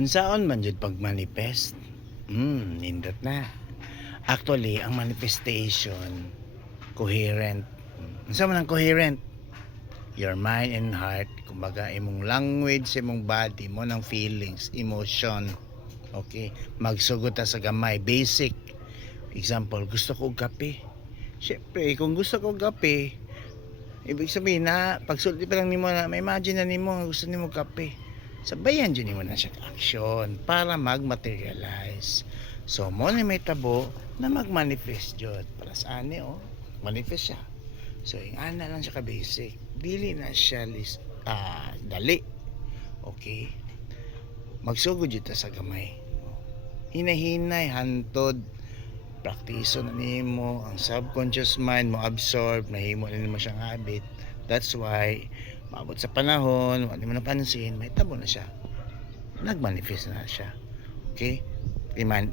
Unsaon man jud pag manifest? Nindot na. Actually, ang manifestation coherent. Unsa man ang coherent? Your mind and heart, kumbaga imong language, imong body mo ng feelings, emotion. Okay, magsugod ta sa gamay, basic. Example, gusto ko og kape. Syempre, kung gusto ko og kape, ibig sabihin na pagsulti pa lang nimo na may imagine na nimo nga gusto nimo kape. Sabayan dyan nimo na siya action para mag-materialize. So mo na may tabo na mag-manifest jud para sa ani manifest siya. So ana lang siya ka basic. Dili na siya dali. Okay. Magsugod jud ta sa gamay. Hinahinay hantod praktiso na nimo ang subconscious mind mo absorb nahimo na nimo siyang habit. That's why maabot sa panahon wala mo napansin may tabo na siya, nagmanifest na siya. Okay, iman